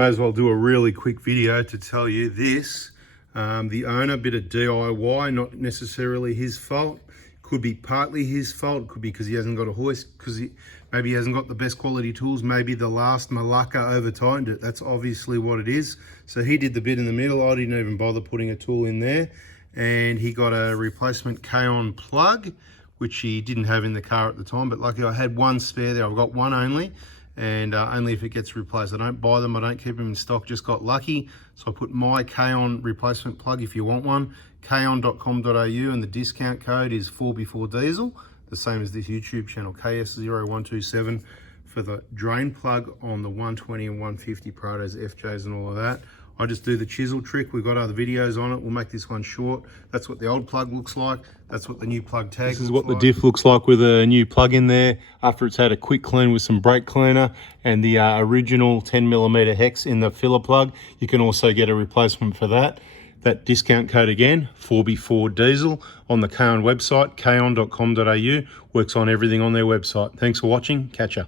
may as well do a really quick video to tell you this. The owner, bit of DIY, not necessarily his fault. Could be partly his fault, could be because he hasn't got a hoist, because maybe he hasn't got the best quality tools, maybe the last Malacca over-tightened it. That's obviously what it is. So he did the bit in the middle. I didn't even bother putting a tool in there. And he got a replacement K-on plug, which he didn't have in the car at the time, but luckily I had one spare there. I've got one only, and only if it gets replaced. I don't buy them, I don't keep them in stock, just got lucky. So I put my K-on replacement plug if you want one, kon.com.au, and the discount code is 4before-diesel, the same as this YouTube channel, KS0127, for the drain plug on the 120 and 150 Prados, FJs and all of that. I just do the chisel trick. We've got other videos on it. We'll make this one short. That's what the old plug looks like. That's what the new plug tag looks like. This is what the diff looks like with a new plug in there after it's had a quick clean with some brake cleaner and the original 10mm hex in the filler plug. You can also get a replacement for that. That discount code again, 4before-diesel, on the K-on website, kon.com.au. Works on everything on their website. Thanks for watching. Catch ya.